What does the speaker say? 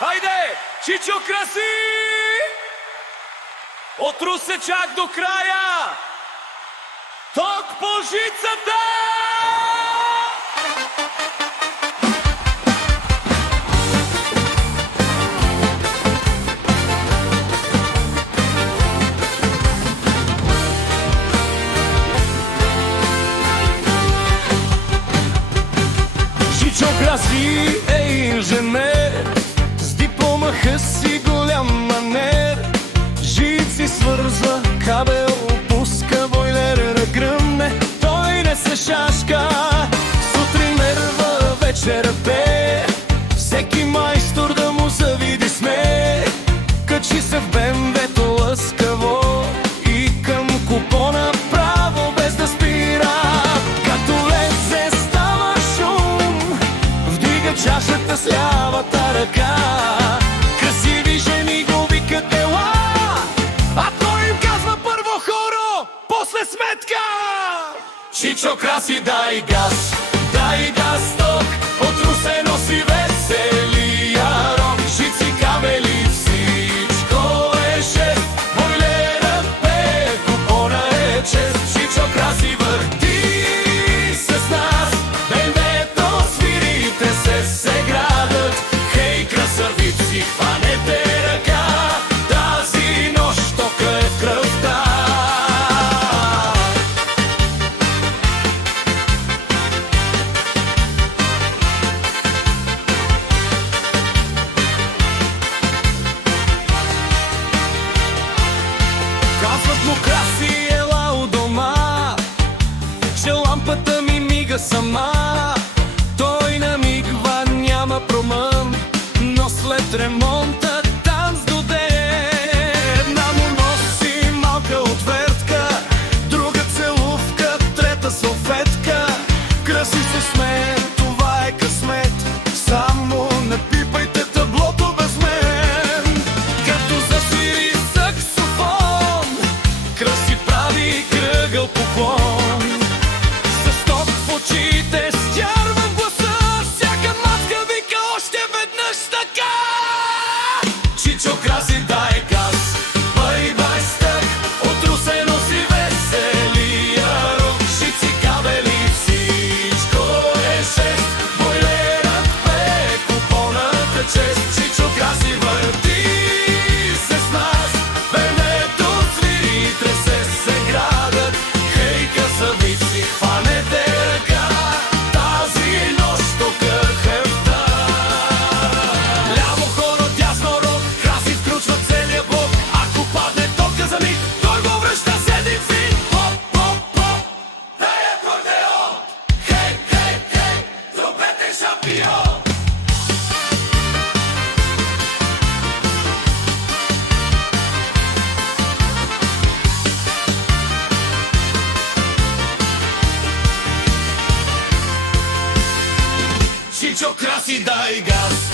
Хайде! Чичо Краси! От Русе чак до края! Ток по жицата! Чичо Краси е инженер, с диплома хъс и голям манер. Жици свързва, кабел пуска, бойлер да гръмне. Той не се шашка, сутрин мерва, вечер пее. Всеки майстор да му завиди сме. Качи се в БМВ-то лъскаво и към купона право без да спира. Като лезе става шум, вдига чашата с лявата ръка. Красиви жени го викат ела, а той им казва първо хоро, после сметка. Чичо Краси, дай газ ток, от Русе носи веселия рок. Жици, кабели, всичко е шест, бойлерът пее, купона е чест. Чичо Краси, върти се с нас, БМВ-то свири, се градът. Хей, красавици, хванете ръка, тази нощ тока е в кръвта. Казват му: Краси, ела у дома, че лампата ми мига сама. Той намигва, няма промън, но след ремонта танц до ден. Една му носи малка отвертка, друга целувка, трета салфетка. Краси се смее, това е късмет, само не пипайте таблото без мен. Като засвири саксофон, Краси прави кръгъл поклон. С ток в очите, стярва в гласа, всяка матка вика още веднъж така. Чичо Краси, дай газ, бай стък, от Русе носи веселия рок. Жици, кабели, всичко е шест, бойлерът пее, купонът е чест. Чичо Краси, върти се с нас, БМВ-то свири, се градът. Хей, красавици, хванете ръка, тази нощ тока е в кръвта. Ляво хоро, дясно рок, Краси включва целия блок. Ако падне тока за миг, той го връща с един фин. Хоп, дай акордеон, хей, тромпетен шампион. Чичо Краси, дай газ,